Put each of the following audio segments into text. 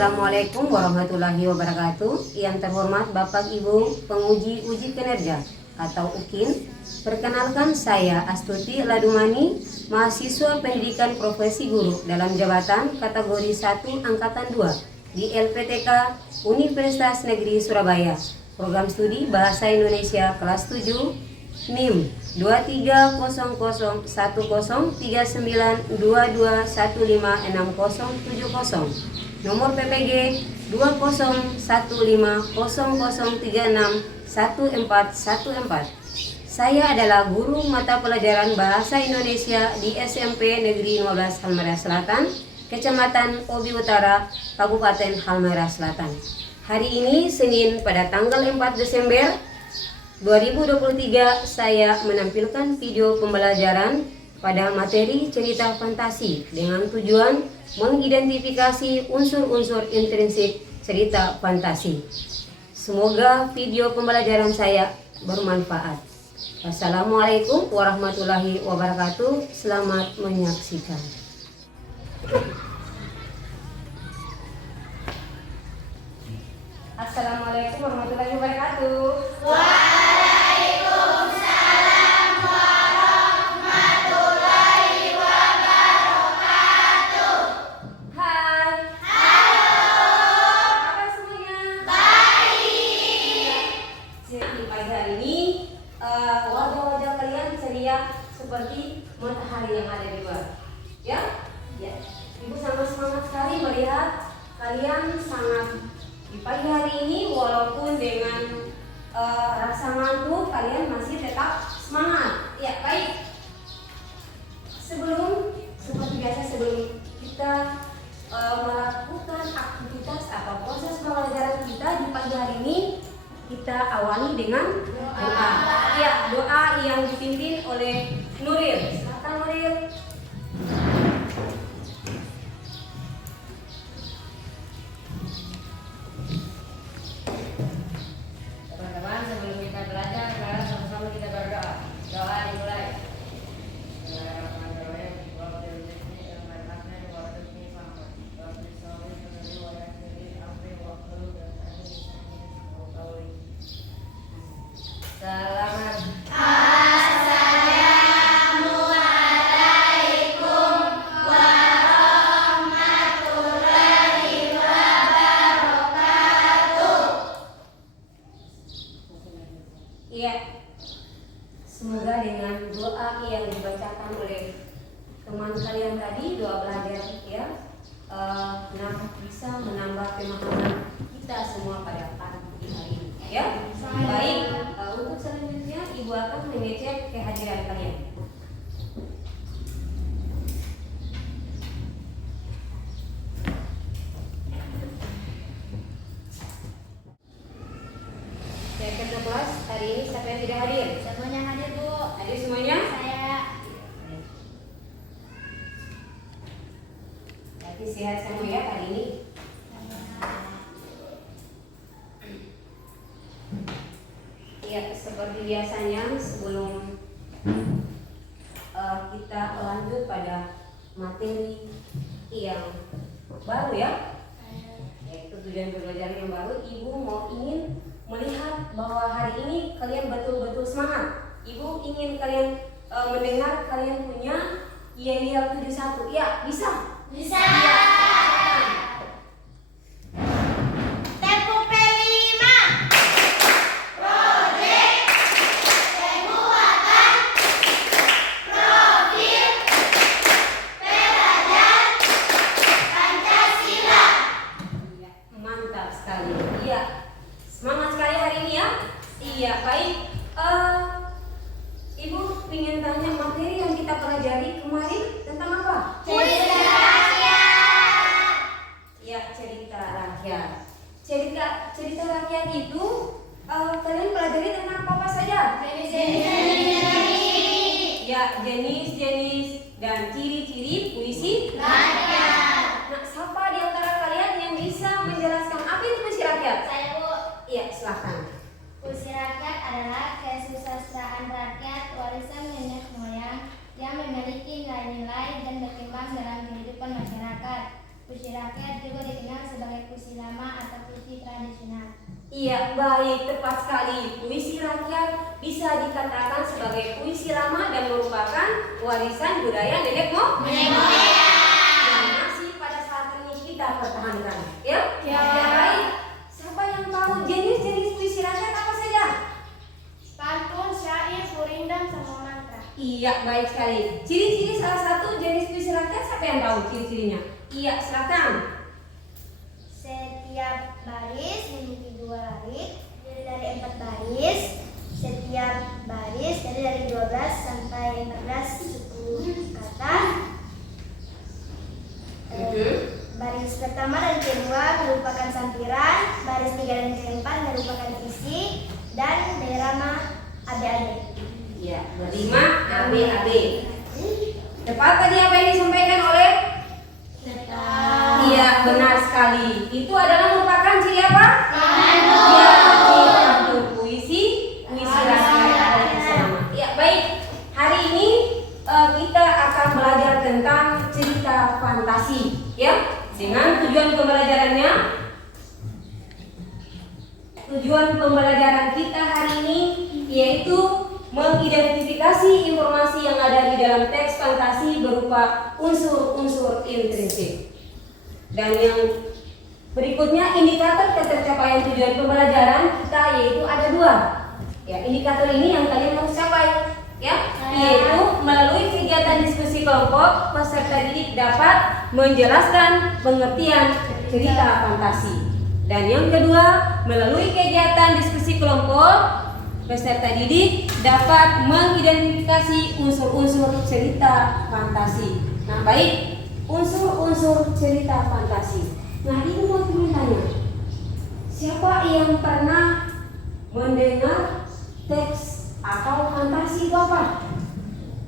Assalamualaikum warahmatullahi wabarakatuh. Yang terhormat Bapak Ibu penguji uji kinerja atau UKIN, perkenalkan saya Astuti Ladumani, mahasiswa pendidikan profesi guru dalam jabatan kategori 1 angkatan 2 di LPTK Universitas Negeri Surabaya. Program studi Bahasa Indonesia kelas 7 NIM 23011922156070, nomor PPG 201500361414. Saya adalah guru mata pelajaran Bahasa Indonesia di SMP Negeri 15 Halmahera Selatan, Kecamatan Obi Utara, Kabupaten Halmahera Selatan. Hari ini Senin pada tanggal 4 Desember 2023, saya menampilkan video pembelajaran pada materi cerita fantasi dengan tujuan mengidentifikasi unsur-unsur intrinsik cerita fantasi. Semoga video pembelajaran saya bermanfaat. Wassalamualaikum warahmatullahi wabarakatuh. Selamat menyaksikan. Assalamualaikum warahmatullahi wabarakatuh. Wajah-wajah kalian ceria seperti matahari yang ada di luar. Ya? Ya. Ibu sangat semangat sekali melihat kalian sangat di pagi hari ini, walaupun dengan rasa ngantuk, kalian masih tetap semangat. Ya, baik. Seperti biasa sebelum kita melakukan aktivitas atau proses pembelajaran kita di pagi hari ini, kita awali dengan doa. Ya, doa yang dipimpin oleh Nuril. Silakan Nuril. Teman-teman, sebelum kita belajar, sekarang sama-sama kita berdoa. Doa dimulai. Selamat Assalamualaikum warahmatullahi wabarakatuh. Iya, semoga dengan doa yang dibacakan oleh teman kalian tadi, doa belajar ya, bisa menambah pemahaman kita semua pada pagi hari ini. Ya, baik. Untuk selanjutnya Ibu akan mengecek kehadiran kalian. Saya ke kelas hari ini siapa yang tidak hadir? Semuanya hadir, Bu. Hadir semuanya? Saya. Berarti sehat semua ya hari ini. Ya, seperti biasanya sebelum kita lanjut pada materi yang baru ya, yaitu tujuan pembelajaran yang baru, Ibu ingin melihat bahwa hari ini kalian betul-betul semangat. Ibu ingin kalian mendengar kalian punya yel-yel 71. Ya, bisa? Bisa. Ya. Semangat sekali hari ini ya. Iya, baik. Ibu ingin tanya materi yang kita pelajari kemarin tentang apa? Cerita rakyat. puisi lama atau puisi tradisional. Iya, baik, tepat sekali. Puisi rakyat bisa dikatakan sebagai puisi lama dan merupakan warisan budaya nenek moyang yang masih pada saat ini kita pertahankan. Ya? Ya. Baik. Siapa yang tahu jenis-jenis puisi rakyat apa saja? Pantun, syair, purindam, sama mantra. Iya, baik sekali. Ciri-ciri salah satu jenis puisi rakyat siapa yang tahu ciri-cirinya? Iya, silakan. Setiap baris memiliki 2 larik, jadi dari 4 baris. Setiap baris jadi dari 12 sampai 14 suku kata. Baris pertama dan kedua merupakan sampiran, baris 3 dan keempat merupakan isi, dan derama abe-abe. Iya, berlima AB. Tepat tadi apa yang disampaikan oleh? Iya, benar sekali. Itu adalah merupakan ciri apa? Iya, ciri pantun puisi rakyat ada di sana. Iya, baik. Hari ini kita akan belajar tentang cerita fantasi, ya. Dengan tujuan pembelajarannya. Tujuan pembelajaran kita hari ini yaitu mengidentifikasi informasi yang ada di dalam teks fantasi berupa unsur-unsur intrinsik. Dan yang berikutnya indikator ketercapaian tujuan pembelajaran kita yaitu ada 2. Ya, indikator ini yang kalian harus capai, ya, yaitu melalui kegiatan diskusi kelompok peserta didik dapat menjelaskan pengertian cerita fantasi. Dan yang kedua, melalui kegiatan diskusi kelompok peserta didik dapat mengidentifikasi unsur-unsur cerita fantasi. Nah, baik, unsur-unsur cerita fantasi. Nah, ini mau tanya, siapa yang pernah mendengar teks atau fantasi itu apa?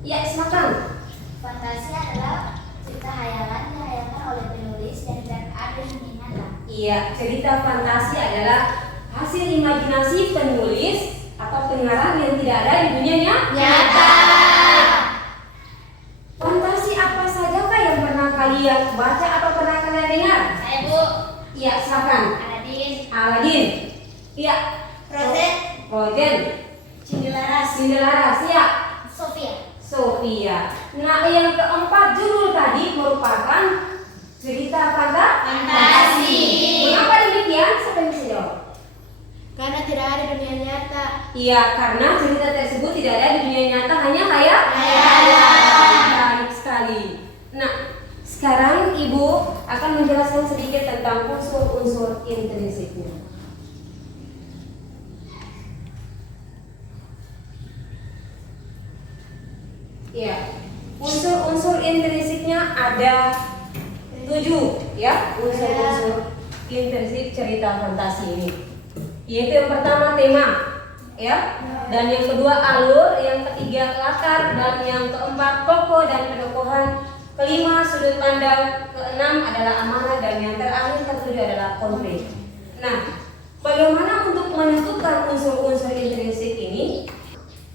Ya, silakan. Fantasi adalah cerita hayalan dihayalkan oleh penulis dan tidak ada di dunia nyata. Iya, cerita fantasi adalah hasil imajinasi penulis atau pengarang yang tidak ada di dunia Nyata. Fantasi apa saja kah yang pernah kalian baca atau pernah kalian dengar? Saya Bu. Iya, silakan. Aladin. Iya. Frozen. Cinderella. Iya. Sofia. Nah, yang keempat judul tadi merupakan cerita fantasi. Mengapa demikian? Siapa yang bisa jawab? Karena tidak ada di dunia nyata. Iya, karena cerita tersebut tidak ada di dunia nyata, hanya hayalan. Baik sekali. Nah, sekarang Ibu akan menjelaskan sedikit tentang unsur-unsur intrinsiknya. Iya, unsur-unsur intrinsiknya ada 7, ya, unsur-unsur intrinsik cerita fantasi ini. Yaitu yang pertama tema, ya, dan yang kedua alur, yang ketiga latar, dan yang keempat tokoh dan pedokohan, kelima sudut pandang, keenam adalah amanah, dan yang terakhir ketujuh adalah konflik. Nah, bagaimana untuk menentukan unsur-unsur intrinsik ini?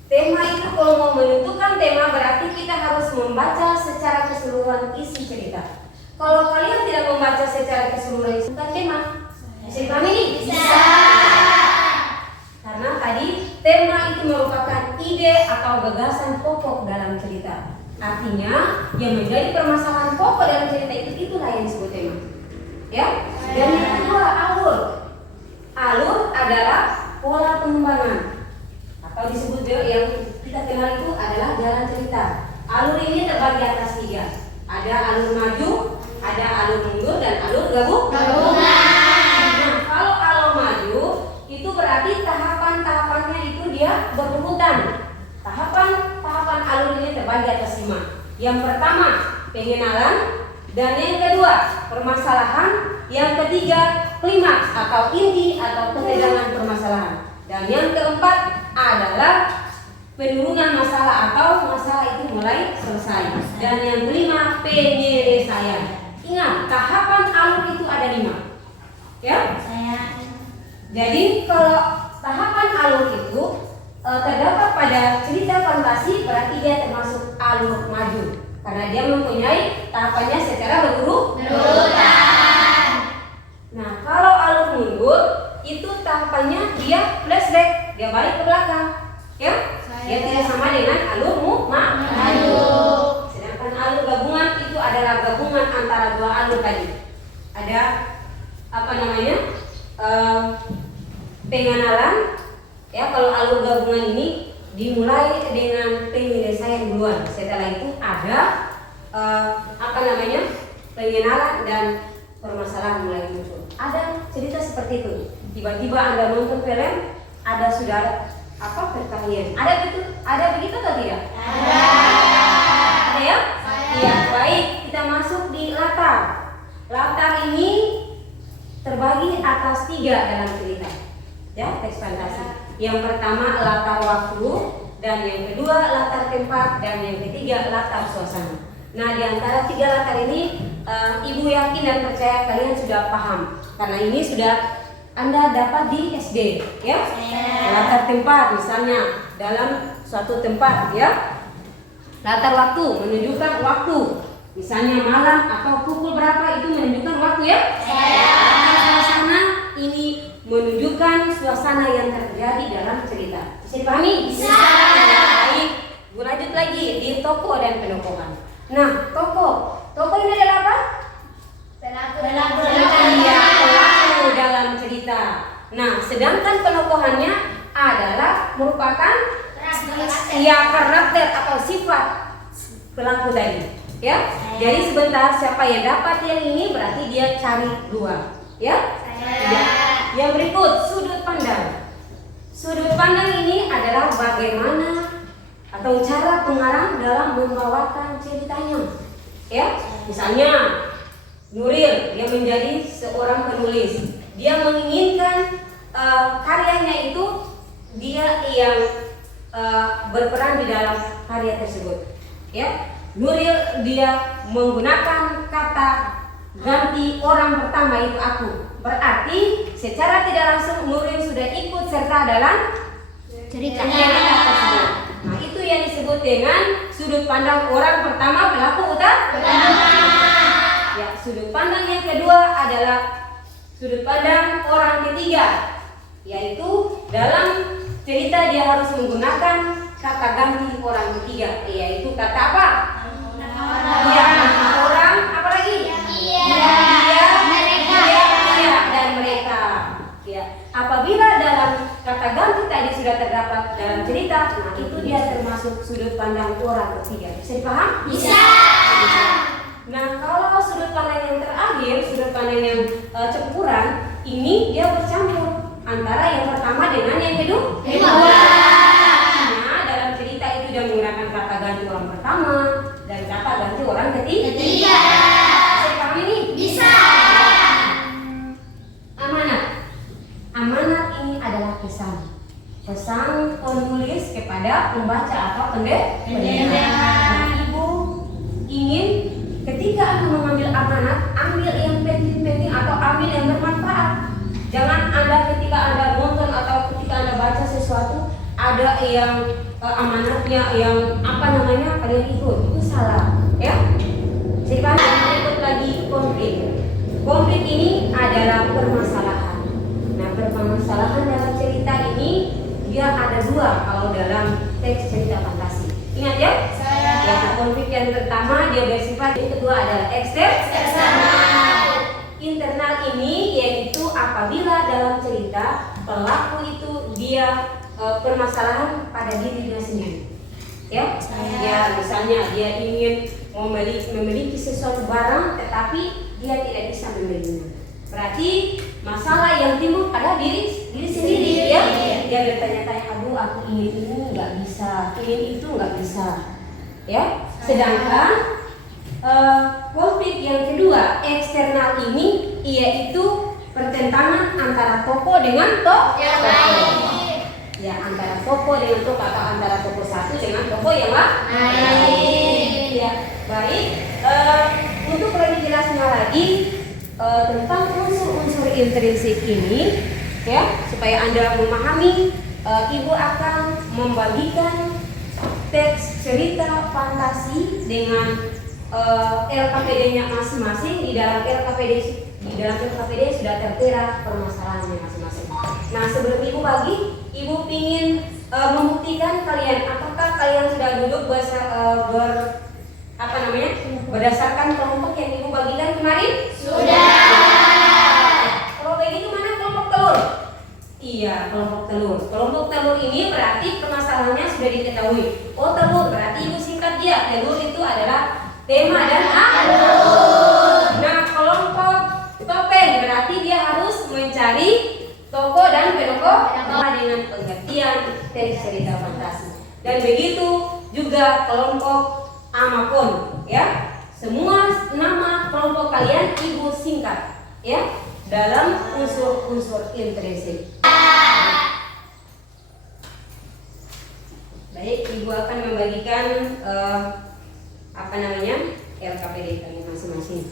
Tema itu kalau mau menentukan tema berarti kita harus membaca secara keseluruhan isi cerita. Kalau kalian tidak membaca secara keseluruhan isi tema, bisa dipahami nih? Bisa. Karena tadi tema itu merupakan ide atau gagasan pokok dalam cerita. Artinya yang menjadi permasalahan pokok dalam cerita itulah yang disebut tema. Ya. Dan yang kedua alur. Alur adalah pola pengembangan atau disebut yang kita kenal itu adalah jalan cerita. Alur ini terbagi atas 3. Ada alur maju, ada alur mundur, dan alur gabungan. Nah, kalau alur maju itu berarti tahapan-tahapannya itu dia berurutan. Tahapan alur ini terbagi atas 5. Yang pertama pengenalan, dan yang kedua permasalahan, yang ketiga klimaks atau inti atau ketegangan permasalahan, dan yang keempat adalah penurunan masalah atau masalah itu mulai selesai, dan yang kelima penyelesaian. Ingat, tahapan alur itu ada 5, ya. Jadi kalau tahapan alur itu terdapat pada cerita fantasi, berarti dia termasuk alur maju karena dia mempunyai tahapannya secara berurutan. Nah, apanya dia flashback, dia balik ke belakang, ya. Dia tidak sama dengan alur maju. Sedangkan alur gabungan itu adalah gabungan antara dua alur tadi. Ada apa namanya? Pengenalan, ya. Kalau alur gabungan ini dimulai dengan penyelesaian duluan. Setelah itu ada apa namanya? Pengenalan dan permasalahan mulai muncul. Ada cerita seperti itu. Tiba-tiba Anda nonton film, ada sudah apa pertanyaan. Ada begitu atau tidak? Ada ya? Iya, baik. Kita masuk di latar. Latar ini terbagi atas 3 dalam cerita. Ya, teks fantasi. Yang pertama latar waktu, dan yang kedua latar tempat, dan yang ketiga latar suasana. Nah, di antara 3 latar ini, Ibu yakin dan percaya kalian sudah paham, karena ini sudah Anda dapat di SD, ya. Latar tempat, misalnya dalam suatu tempat, ya. Latar waktu menunjukkan waktu, misalnya malam atau pukul berapa, itu menunjukkan waktu, ya. Latar suasana ini menunjukkan suasana yang terjadi dalam cerita. Bisa dipahami? Bisa. Baik, gue lanjut lagi di tokoh dan penokohan. Nah, tokoh ini adalah apa? Pelaku dalam cerita. Nah, sedangkan penokohannya adalah merupakan karakter atau sifat pelaku tadi. Ya, jadi sebentar siapa yang dapat yang ini berarti dia cari 2. Ya. Yang berikut sudut pandang. Sudut pandang ini adalah bagaimana atau cara pengarang dalam membawakan ceritanya. Ya, misalnya Nuril, dia menjadi seorang penulis. Dia menginginkan karyanya itu dia yang berperan di dalam karya tersebut. Ya, Nuril dia menggunakan kata ganti orang pertama itu aku. Berarti secara tidak langsung Nuril sudah ikut serta dalam cerita tersebut. Nah, itu yang disebut dengan sudut pandang orang pertama pelaku utama. Ya, sudut pandang yang kedua adalah sudut pandang orang ketiga, yaitu dalam cerita dia harus menggunakan kata ganti orang ketiga, yaitu kata apa? Dia, orang, apa lagi? Dia dan mereka. Ya, apabila dalam kata ganti tadi sudah terdapat dalam cerita, nah itu dia termasuk sudut pandang orang ketiga. Bisa dipaham? Bisa. Nah, kalau sudut pandang yang terakhir, sudut pandang yang campuran, ini dia bercampur antara yang pertama dengan yang kedua. Nah, dalam cerita itu dia menggunakan kata ganti orang pertama dan kata ganti orang ketiga. Bisa dipahami ini? Bisa. Amanat ini adalah pesan penulis kepada pembaca atau pendengar. Ibu ingin ketika Anda mengambil amanat, ambil yang penting-penting atau ambil yang bermanfaat. Jangan Anda ketika Anda nonton atau ketika Anda baca sesuatu ada yang amanatnya yang apa namanya kalian ikut, itu salah, ya. Jadi ikut lagi konflik. Konflik ini adalah permasalahan. Nah, permasalahan dalam cerita ini dia ada 2 kalau dalam teks cerita fantasi. Ingat ya? Yang konflik yang pertama dia bersifat, yang kedua adalah eksternal. Internal ini yaitu apabila dalam cerita pelaku itu dia permasalahan pada dirinya sendiri. Ya, misalnya dia ingin memiliki sesuatu barang tetapi dia tidak bisa membelinya. Berarti masalah yang timbul pada diri sendiri, ya. Dia bertanya-tanya, aduh aku ingin ini nggak bisa, ingin itu nggak bisa, ya. Sedangkan konflik yang kedua eksternal ini yaitu pertentangan antara tokoh dengan tokoh. Ya, antara tokoh dengan tokoh atau antara tokoh satu dengan tokoh yang lain. Ya, baik. Untuk lebih jelasnya lagi tentang unsur-unsur intrinsik ini, ya, supaya Anda memahami, Ibu akan membagikan teks cerita fantasi dengan LKPD-nya masing-masing. Di dalam LKPD di dalam LKPD sudah tertera permasalahannya masing-masing. Nah, sebelum ibu bagi, ibu ingin membuktikan kalian apakah kalian sudah duduk berdasarkan kelompok yang ibu bagikan kemarin? Sudah. Kalau begitu mana kelompok telur? Iya, kelompok telur. Kelompok telur ini berarti permasalahannya sudah diketahui. Oh, telur berarti ibu singkat dia. Telur itu adalah tema dan alur. Nah, kelompok topeng berarti dia harus mencari tokoh dan penokoh dengan pengertian teks cerita fantasi. Dan begitu juga kelompok amakon, ya. Semua nama kelompok kalian ibu singkat, ya, dalam unsur-unsur intrinsik. Baik, ibu akan membagikan LKPD kalian masing-masing.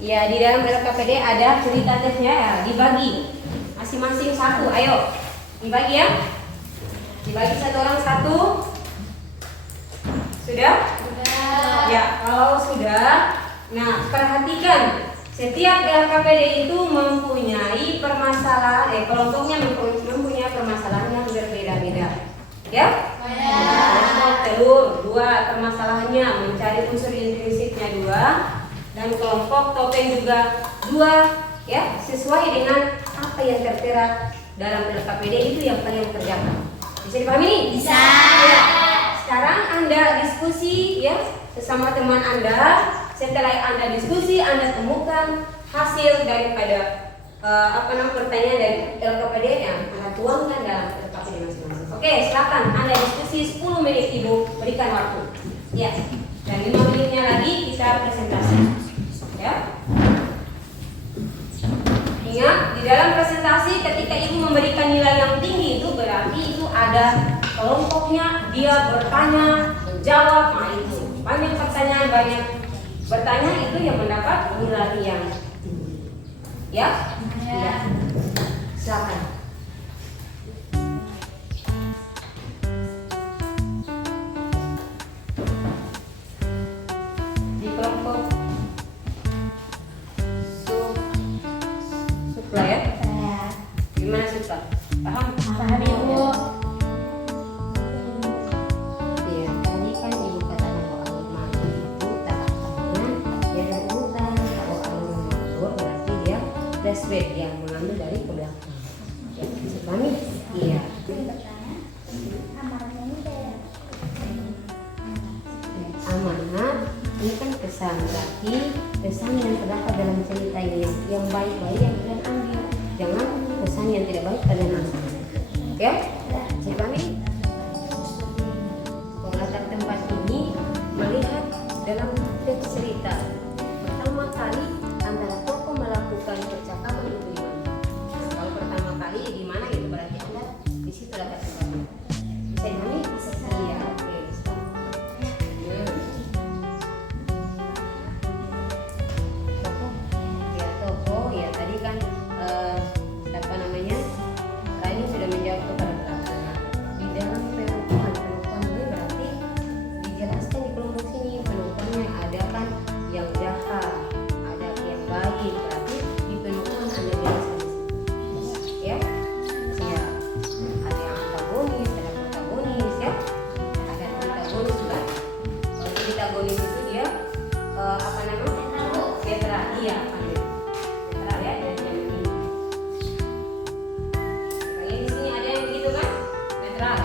Ya, di dalam LKPD ada cerita tesnya ya, dibagi masing-masing satu. Ayo, dibagi ya. Dibagi satu orang satu. Sudah? Sudah. Ya, kalau sudah, nah perhatikan setiap LKPD itu mempunyai permasalahan, kelompoknya mempunyai permasalahan yang berbeda-beda. Ya? Kelompok telur 2 permasalahannya mencari unsur intrinsiknya 2. Dan kelompok topeng juga 2, ya, sesuai dengan apa yang tertera dalam LKPD itu yang kalian kerjakan. Bisa dipahami? Bisa. Ya. Sekarang Anda diskusi ya sesama teman Anda. Setelah Anda diskusi, Anda temukan hasil daripada pertanyaan dari LKPD yang Anda tuangkan dalam LKPD masing-masing. Oke, silakan Anda diskusi 10 menit, Ibu berikan waktu. Ya. Dan 5 menitnya lagi kita presentasi. Ya. Ingat, di dalam presentasi ketika Ibu memberikan nilai yang tinggi itu berarti itu ada kelompoknya, dia bertanya, menjawab, nah itu. Banyak pertanyaan, banyak bertanya itu yang mendapat nilai yang tinggi. Ya? Ya. Silakan. Di kelompok Supla ya? Gimana Supla? Paham? Paham, Ibu. Iya, tadi kan Ibu katakan bahwa alur itu tahapannya dia dari urutan. Kalau alur mundur berarti dia flashback yang mengambil dari ke belakang. Ya, bisa pahami? Iya. Amanat ini kan pesan, berarti pesan yang terdapat dalam cerita ini yang baik-baik yang kalian ambil, jangan pesan yang tidak baik kalian ambil. Ya, dipahami? Pengantar tempat ini melihat dalam teks cerita pertama kali antara tokoh melakukan percakapan itu di mana. Nah, kalau pertama kali di mana itu berarti Anda di situ dapat tempatnya. Bisa dipahami? Iya, oke. Tokoh ya tadi kan Raini sudah menjawab kepada belakang. Di dalam pengukuhan ini berarti dijelaskan di kelompok sini pengukuhannya ada kan yang jahat, ada yang baik, berarti di pengukuhan ada jelaskan di situ. Ya, ya, ada yang antagonis, ada protagonis ya, ada antagonis juga. Kalau antagonis itu dia netral, iya kan? Netral ya, dan yang ini. Kalian di sini ada yang begitu kan? Netral.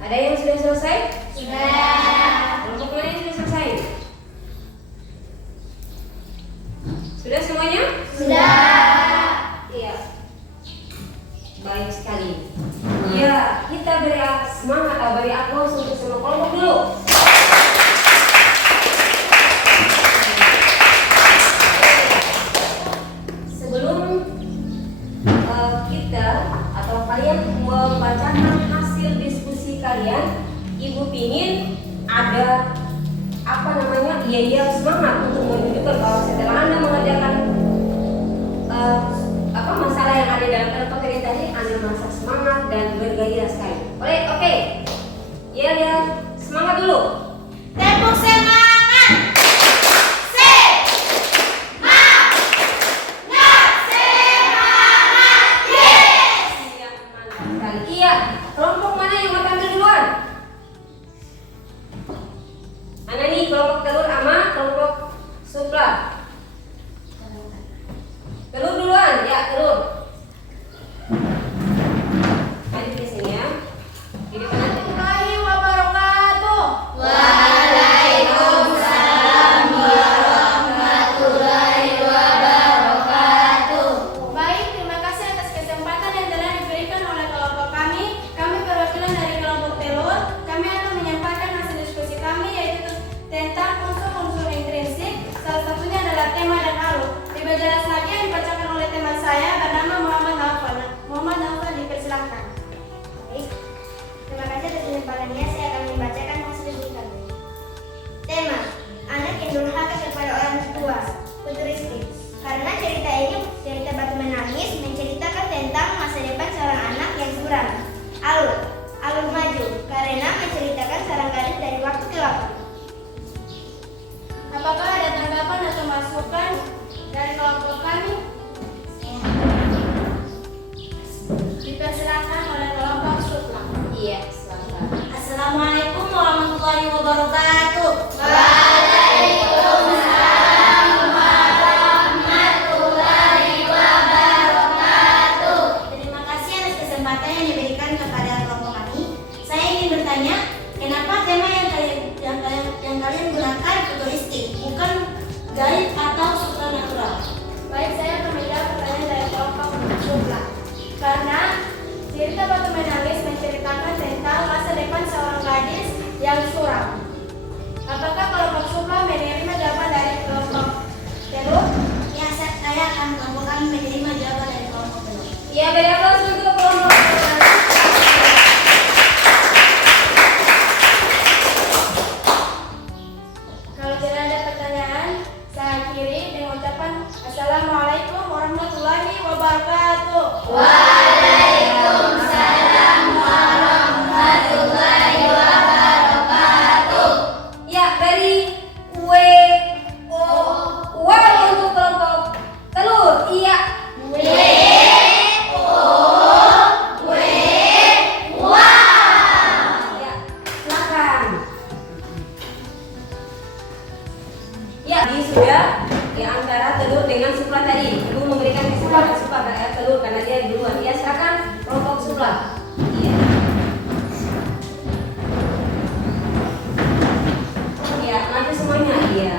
Ada yang sudah selesai? Sudah. Kelompok mana yang aplaus untuk semua kelompok dulu. Sebelum kita atau kalian membacakan hasil diskusi kalian, Ibu pingin ada semangat untuk menunjukkan bahwa setelah Anda mengerjakan masalah yang ada dalam kelompok ini tadi, Anda merasa semangat dan bergairah sekali. Oke. Ya, semangat dulu. Tepuk semangat. Semangat. Yes. Iya, mantap sekali. Iya, kelompok mana yang mau tampil duluan? Mana nih, kelompok telur sama kelompok supla? Telur duluan, ya telur. Mari ke sini ya. Di depan aja. Warahmatullahi wabarakatuh. Waalaikumsalam warahmatullahi wabarakatuh. Baik, terima kasih atas kesempatan yang telah diberikan oleh kelompok kami. Kami perwakilan dari kelompok telur. Kami akan menyampaikan hasil diskusi kami, yaitu tentang unsur-unsur intrinsik. Salah satunya adalah tema dan alur. Lebih jelas lagi yang dibacakan oleh teman saya bernama Muhammad Naufal. Muhammad Naufal, dipersilakan. Baik, terima kasih atas kesempatannya. Saya akan membacakan hasil diskusi kami. Tema: anak yang durhaka kepada orang tua. Futuristik. Karena cerita ini cerita batu menangis menceritakan tentang masa depan seorang anak yang suram. Alur maju karena menceritakan seorang gadis dari waktu ke waktu. Apakah ada tanggapan atau masukan dari kelompok kami? Dipersilakan oleh kelompok supla. Iya, selamat. Assalamualaikum warahmatullahi wabarakatuh. Waalaikumsalam warahmatullahi wabarakatuh. Terima kasih atas kesempatan yang diberikan kepada kelompok kami. Saya ingin bertanya, kenapa tema yang kalian gunakan futuristik, bukan gaib atau supranatural? Baik, saya akan menjawab pertanyaan dari kelompok supla. Karena cerita batu menangis menceritakan tentang masa depan seorang gadis yang suram. Apakah kelompok supla menerima jawaban dari kelompok telur? Ya, saya akan melakukan menerima jawaban dari kelompok telur. Iya, beri aplaus untuk kelompok. Kalau tidak ada pertanyaan, saya akhiri dengan ucapan Assalamualaikum warahmatullahi wabarakatuh. Waalaikumsalam warahmatullahi wabarakatuh. Ya, dari untuk kelompok telur. Iya. Ya, silakan. Ya, ini sudah di antara telur dengan supla tadi. Ibu memberikan kesempatan supla pada telur karena dia duluan. Ya, silakan kelompok supla. Iya. Ya, maju semuanya. Iya.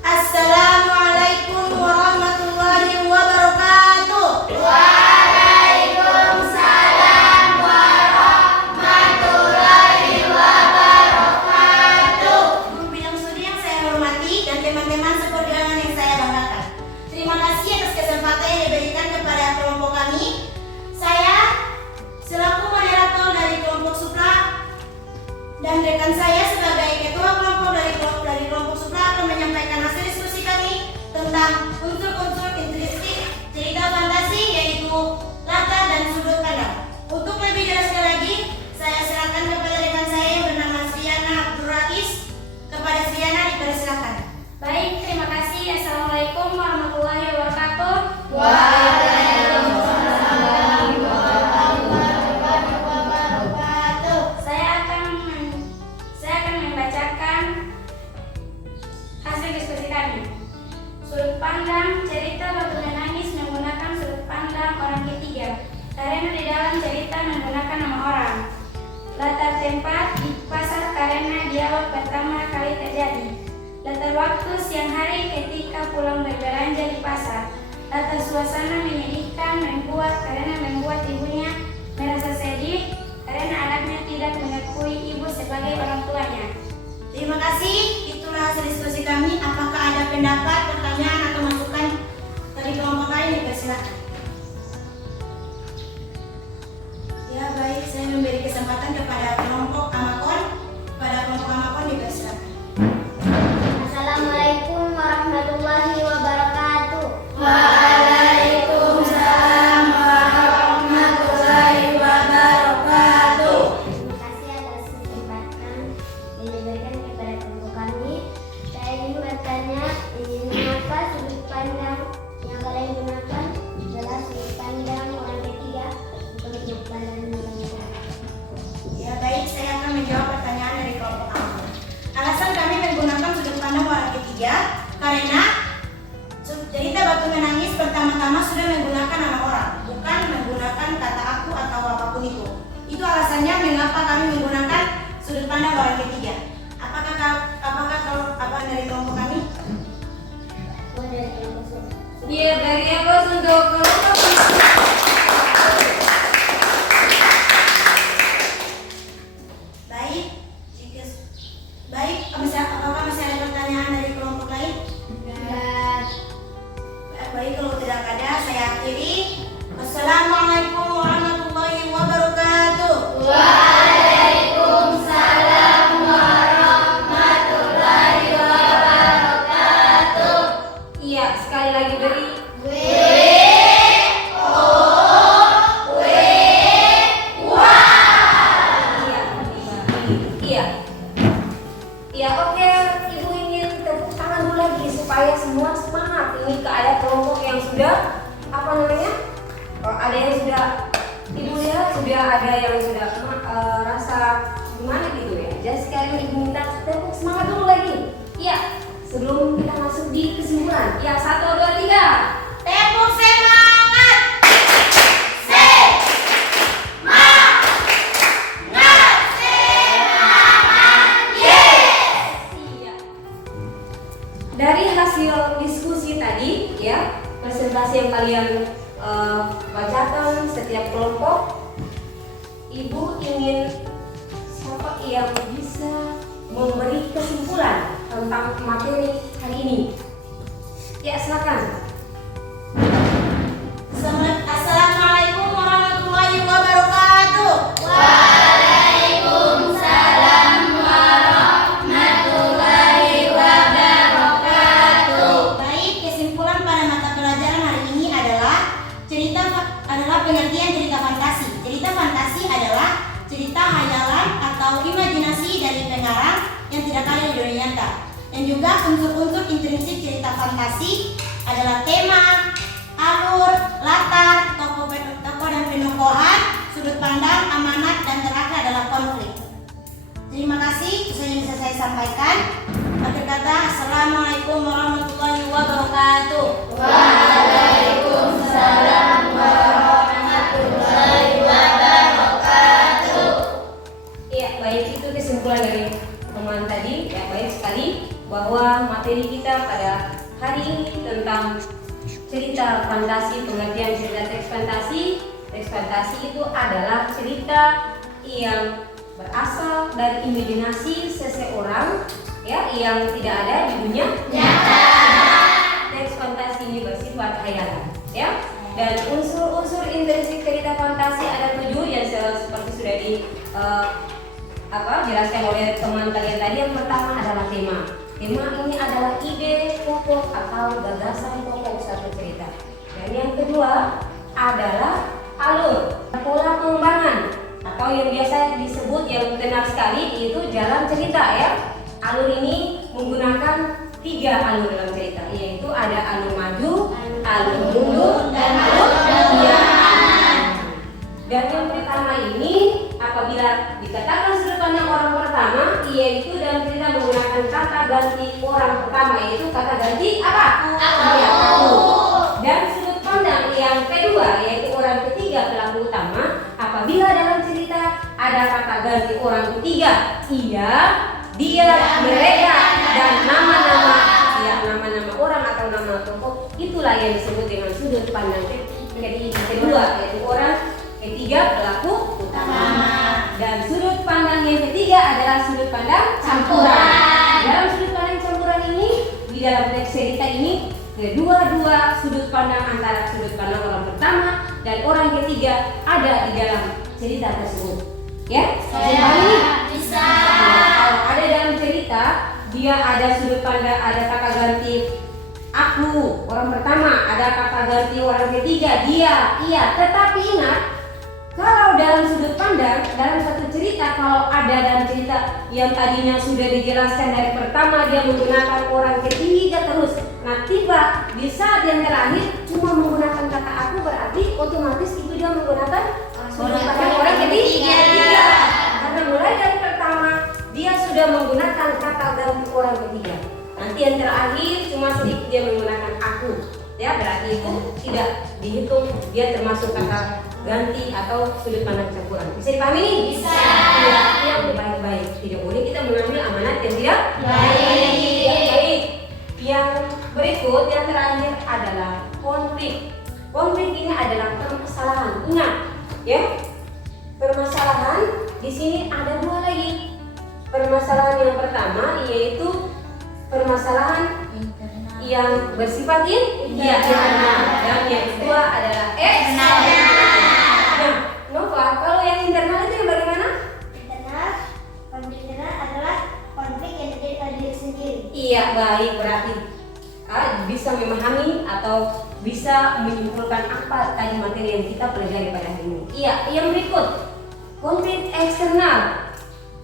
Assalamualaikum warahmatullahi wabarakatuh. Waalaikumsalam warahmatullahi wabarakatuh. Guru bidang studi yang saya hormati dan teman-teman seperjuangan yang saya banggakan. Terima kasih atas kesempatan yang diberikan kepada kelompok kami. Saya selaku moderator dari kelompok supra dan rekan saya sebagai ketua kelompok dari kelompok supra akan menyampaikan hasil diskusi kami tentang unsur-unsur intrinsik cerita fantasi, yaitu latar dan sudut pandang. Untuk lebih jelasnya lagi, saya serahkan kepada rekan saya yang bernama Sriana Abdul Rais. Kepada Sriana, dipersilakan. Baik, terima kasih. Assalamualaikum warahmatullahi wabarakatuh. Waalaikumsalam warahmatullahi wabarakatuh. Saya akan membacakan hasil diskusi kami. Sudut pandang cerita batu menangis menggunakan sudut pandang orang ketiga karena di dalam cerita menggunakan nama orang. Latar tempat di pasar karena dialog pertama kali terjadi. Latar waktu siang hari ketika pulang berbelanja di pasar. Latar suasana menyedihkan membuat ibunya merasa sedih karena anaknya tidak kami menggunakan sudut pandang orang ketiga. Apakah kalau abang dari kelompok kami? Iya, dari Abas untuk kelompok. Baik, apakah masih ada pertanyaan dari kelompok lain? Baik, kalau tidak ada, saya akhiri. Wassalamualaikum warahmatullahi wabarakatuh. Waalaikumsalam warahmatullahi wabarakatuh. Iya, sekali lagi beri. Ya oke, Ibu ingin tepuk tangan dulu lagi supaya semua semangat. Ini ada kelompok yang sudah apa namanya? Ada yang sudah Ibu lihat sudah ada yang sudah rasa gimana gitu ya. Jadi sekali Ibu minta tepuk semangat dulu lagi. Iya, sebelum kita masuk di kesimpulan. Ya 1, 2, 3. Tepuk semangat. Dari hasil diskusi tadi ya, presentasi yang kalian bacakan setiap kelompok, Ibu ingin siapa yang bisa memberi kesimpulan tentang materi hari ini? Ya, silakan. Assalamualaikum warahmatullahi wabarakatuh. Waalaikumsalam warahmatullahi wabarakatuh. Baik, kesimpulan pada mata pelajaran hari ini adalah pengertian cerita fantasi. Cerita fantasi adalah cerita hayalan atau imajinasi dari pengarang yang tidak ada di dunia nyata. Dan juga unsur-unsur intrinsik cerita fantasi adalah tema, alur, latar, tokoh dan penokohan, sudut pandang, amanat, dan terakhir adalah konflik. Terima kasih, itu saja yang bisa saya sampaikan. Akhir kata, Assalamualaikum warahmatullahi wabarakatuh. Waalaikumsalam warahmatullahi wabarakatuh. Ya, baik, itu kesimpulan dari teman tadi. Ya, baik sekali bahwa materi kita pada hari ini tentang cerita fantasi, pengertian cerita teks fantasi. Teks fantasi itu adalah cerita yang berasal dari imajinasi seseorang ya, yang tidak ada di dunia nyata. Teks fantasi ini bersifat hayalan ya. Dan unsur-unsur intrinsik cerita fantasi ada 7 yang seperti sudah jelaskan oleh teman kalian tadi. Yang pertama adalah tema. Tema ini adalah ide pokok atau gagasan pokok suatu cerita. Dan yang kedua adalah alur, pola pengembangan atau yang biasa disebut yang benar sekali yaitu jalan cerita ya. Alur ini menggunakan 3 alur dalam cerita, yaitu ada alur maju, alur mundur, dan alur belakang. Dan yang pertama ini apabila dikatakan sudut pandang orang pertama, yaitu dalam cerita menggunakan kata ganti orang pertama, yaitu kata ganti apa? Aku. Dan sudut pandang yang kedua, yaitu orang ketiga pelaku utama, apabila dalam cerita ada kata ganti orang ketiga, ia, dia, mereka, dan nama-nama orang atau nama tokoh, itulah yang disebut dengan sudut pandang kedua, yaitu orang ketiga pelaku utama. Dan sudut pandang yang ketiga adalah sudut pandang campuran. Dalam sudut pandang campuran ini, di dalam teks cerita ini, kedua-dua sudut pandang antara sudut pandang orang pertama dan orang ketiga ada di dalam cerita tersebut. Ya, Bisa. Kalau ada dalam cerita, dia ada sudut pandang, ada kata ganti aku orang pertama, ada kata ganti orang ketiga, dia, iya. Tetapi ingat, kalau dalam sudut pandang, dalam satu cerita, kalau ada dalam cerita yang tadinya sudah dijelaskan dari pertama, dia menggunakan orang ketiga terus. Nah, tiba di saat yang terakhir cuma menggunakan kata aku, berarti otomatis itu dia menggunakan sudut pandang orang ketiga. Karena mulai dari pertama, dia sudah menggunakan kata ganti orang ketiga. Nanti yang terakhir cuma sedikit dia menggunakan aku. Ya, berarti itu tidak dihitung dia termasuk kata ganti atau sudut pandang campuran. Bisa dipahami nih? Bisa. Ya, yang baik-baik. Tidak boleh kita mengambil amanat yang tidak Baik. Tidak baik. Yang berikut yang terakhir adalah konflik. Konflik ini adalah permasalahan. Ingat, ya. Permasalahan di sini ada dua lagi. Permasalahan yang pertama yaitu permasalahan yang bersifat internal, dan yang kedua adalah eksternal. Nah, Nova, kalau yang internal itu yang bagaimana? Konflik internal adalah konflik yang terjadi pada diri sendiri. Iya, baik, berarti bisa memahami atau bisa menyimpulkan apa tadi materi yang kita pelajari pada hari ini. Iya, yang berikut konflik eksternal.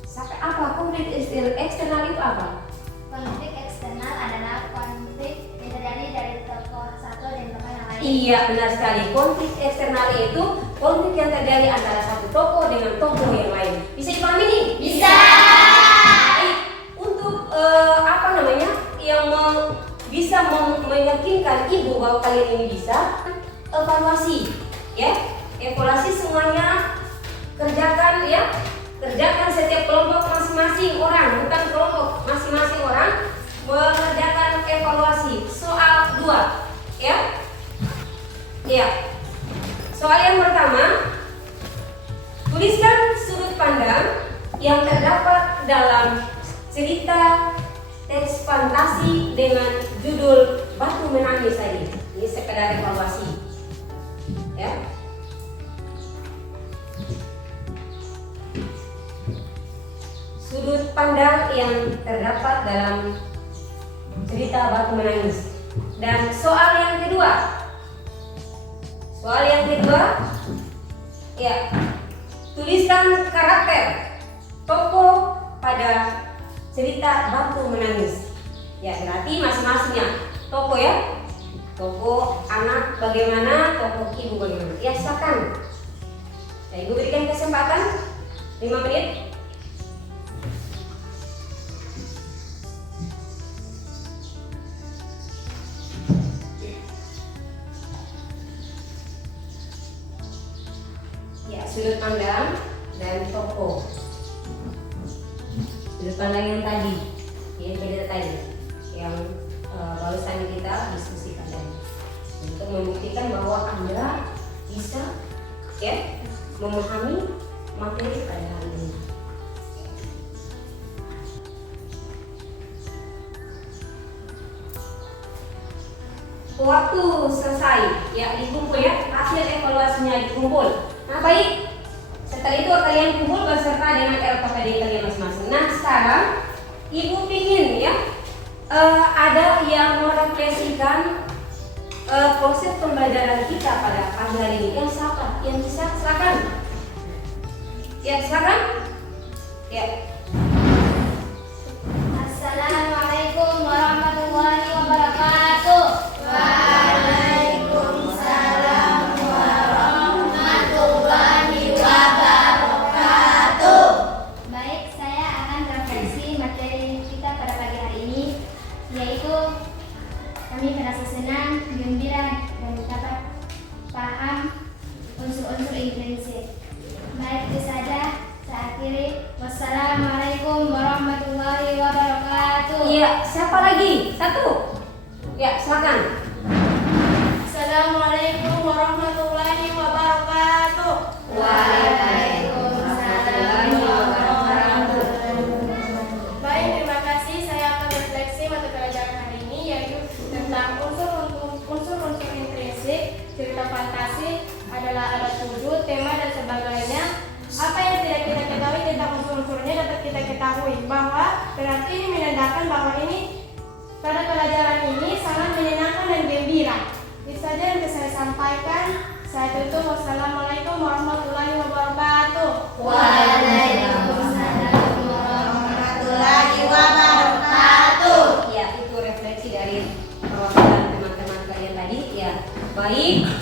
Sampai apa konflik eksternal itu apa? Konflik eksternal adalah konflik yang terjadi dari tokoh satu dan tokoh yang lain. Iya, benar sekali. Konflik eksternal itu konflik yang terjadi antara satu tokoh dengan tokoh yang lain. Bisa dipahami nih? Bisa. Baik. Untuk apa namanya? Yang bisa meyakinkan ibu bahwa kalian ini bisa evaluasi, ya. Evaluasi semuanya kerjakan, ya. Kerjakan setiap kelompok masing-masing orang, bukan kelompok, masing-masing orang mengerjakan evaluasi. Soal 2, ya. Ya. Soal yang pertama, tuliskan sudut pandang yang terdapat dalam cerita teks fantasi dengan judul Batu Menangis tadi. Ini sekedar evaluasi, ya. Sudut pandang yang terdapat dalam cerita Batu Menangis. Dan soal yang kedua, ya, tuliskan karakter tokoh pada cerita Batu Menangis. Ya, berarti masing-masingnya tokoh, ya. Tokoh anak bagaimana, tokoh ibu bagaimana. Ya, silakan. Ya, ibu berikan kesempatan 5 menit. Ya, sudut pandang dan tokoh. Sudut pandang yang tadi, yang cerita tadi, yang barusan kita diskusikan tadi, untuk membuktikan bahwa Anda bisa, ya, memahami materi pada hari ini. Waktu selesai, ya, dikumpul, ya, hasil evaluasinya dikumpul. Nah, baik, setelah itu kalian kumpul beserta dengan LKPD kalian masing-masing. Nah, sekarang ibu pingin, ya, ada yang merefleksikan proses pembelajaran kita pada pagi hari ini. Yang siapa? Yang bisa? Silakan. Ya, silakan. Ya. Assalamualaikum warahmatullahi wabarakatuh. Waalaikumsalam warahmatullahi wabarakatuh. Baik, saya akan refleksi materi kita pada pagi hari ini, yaitu kami merasa senang, gembira, dan dapat paham unsur-unsur intrinsik. Baik, itu saja. Saya akhiri. Wassalamualaikum warahmatullahi wabarakatuh. Iya, siapa lagi? Satu. Ya, silakan. Assalamualaikum warahmatullahi wabarakatuh. Waalaikumsalam warahmatullahi wabarakatuh. Baik, terima kasih. Saya akan refleksi mata pelajaran hari ini, yaitu tentang unsur-unsur intrinsik. Cerita fantasi adalah alat wujud, tema dan sebagainya. Apa yang tidak kita ketahui tentang unsur-unsurnya dapat kita ketahui, bahwa berarti ini menandakan bahwa ini pada pelajaran ini sangat menyenangkan dan gembira. Itu saja yang bisa saya sampaikan. Saya tutup. Wassalamualaikum warahmatullahi wabarakatuh. Waalaikumsalam warahmatullahi wabarakatuh. Ya, itu refleksi dari perwakilan teman-teman kalian tadi. Ya, baik.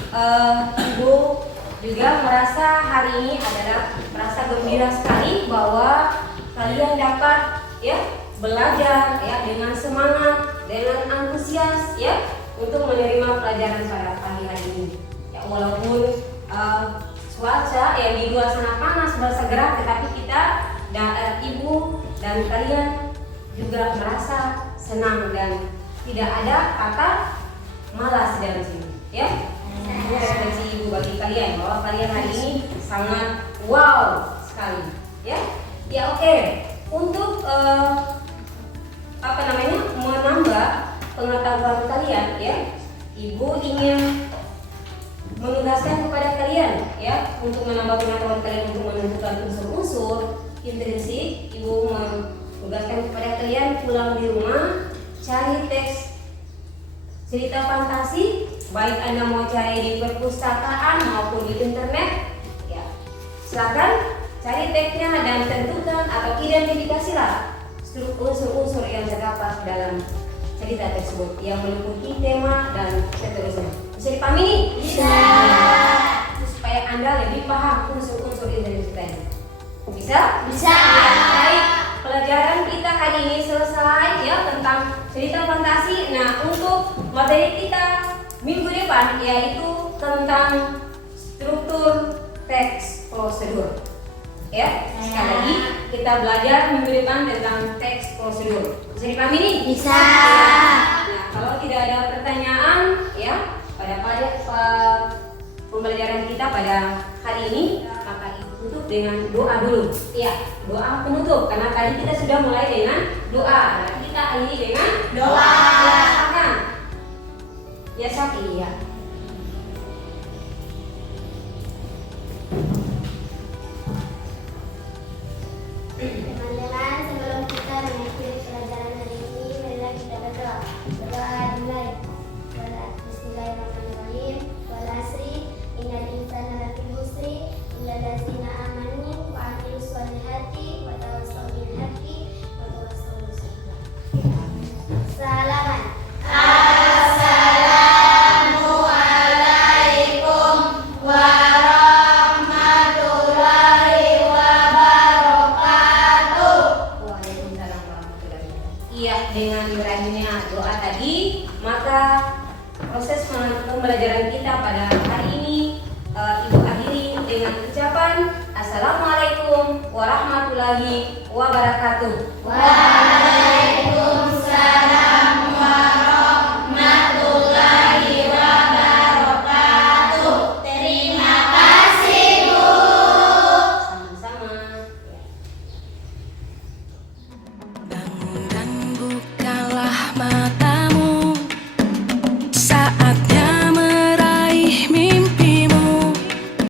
Ibu juga merasa hari ini adalah merasa gembira sekali bahwa kalian dapat, ya, belajar, ya, dengan semangat, dengan antusias, ya, untuk menerima pelajaran pada pagi hari ini. Ya, walaupun cuaca yang di luar sana panas berasa gerah, tetapi kita dan ibu dan kalian juga merasa senang dan tidak ada kata malas dalam sini, ya. Ini referensi ibu bagi kalian bahwa kalian hari ini sangat wow sekali, ya. Ya oke. Untuk menambah pengetahuan kalian, ya. Ibu ingin menugaskan kepada kalian, ya, untuk menambah pengetahuan kalian untuk menentukan unsur-unsur intrinsik. Ibu menugaskan kepada kalian pulang di rumah cari teks cerita fantasi, baik Anda mau cari di perpustakaan maupun di internet, ya. Silakan cari teksnya dan tentukan atau identifikasilah unsur-unsur yang terdapat dalam cerita tersebut yang meliputi tema dan seterusnya. Bisa dipahami? Bisa. Supaya Anda lebih paham unsur-unsur intrinsik tadi. Bisa? Bisa. Ya, baik. Pelajaran kita hari ini selesai, ya, tentang cerita fantasi. Nah, untuk materi kita minggu depan yaitu tentang struktur teks prosedur. Ya, sekali lagi kita belajar minggu depan tentang teks prosedur. Bisa dipahami nih? Bisa. Nah, kalau tidak ada pertanyaan, ya, pada pembelajaran kita pada hari ini, maka Ibu tutup dengan doa dulu. Ya, doa penutup. Karena tadi kita sudah mulai dengan doa. Nah, kita akhiri dengan doa. Silakan. Ya, Syafi, ya. Teman-teman, sebelum kita mengakhiri pelajaran hari ini, marilah kita berdoa. Berdoa dimulai. Bismillahirrahmanirrahim. Wal asri, innal insana lafi khusr, illa allazina amanu wa amilus solihati wa tawassaw bil haqqi wa tawassaw bis sabr. Salaman. Assalamualaikum warahmatullahi wabarakatuh. Waalaikumsalam warahmatullahi wabarakatuh. Iya, dengan berakhirnya doa tadi, maka proses pembelajaran kita pada hari ini Ibu akhiri dengan ucapan Assalamualaikum warahmatullahi wabarakatuh.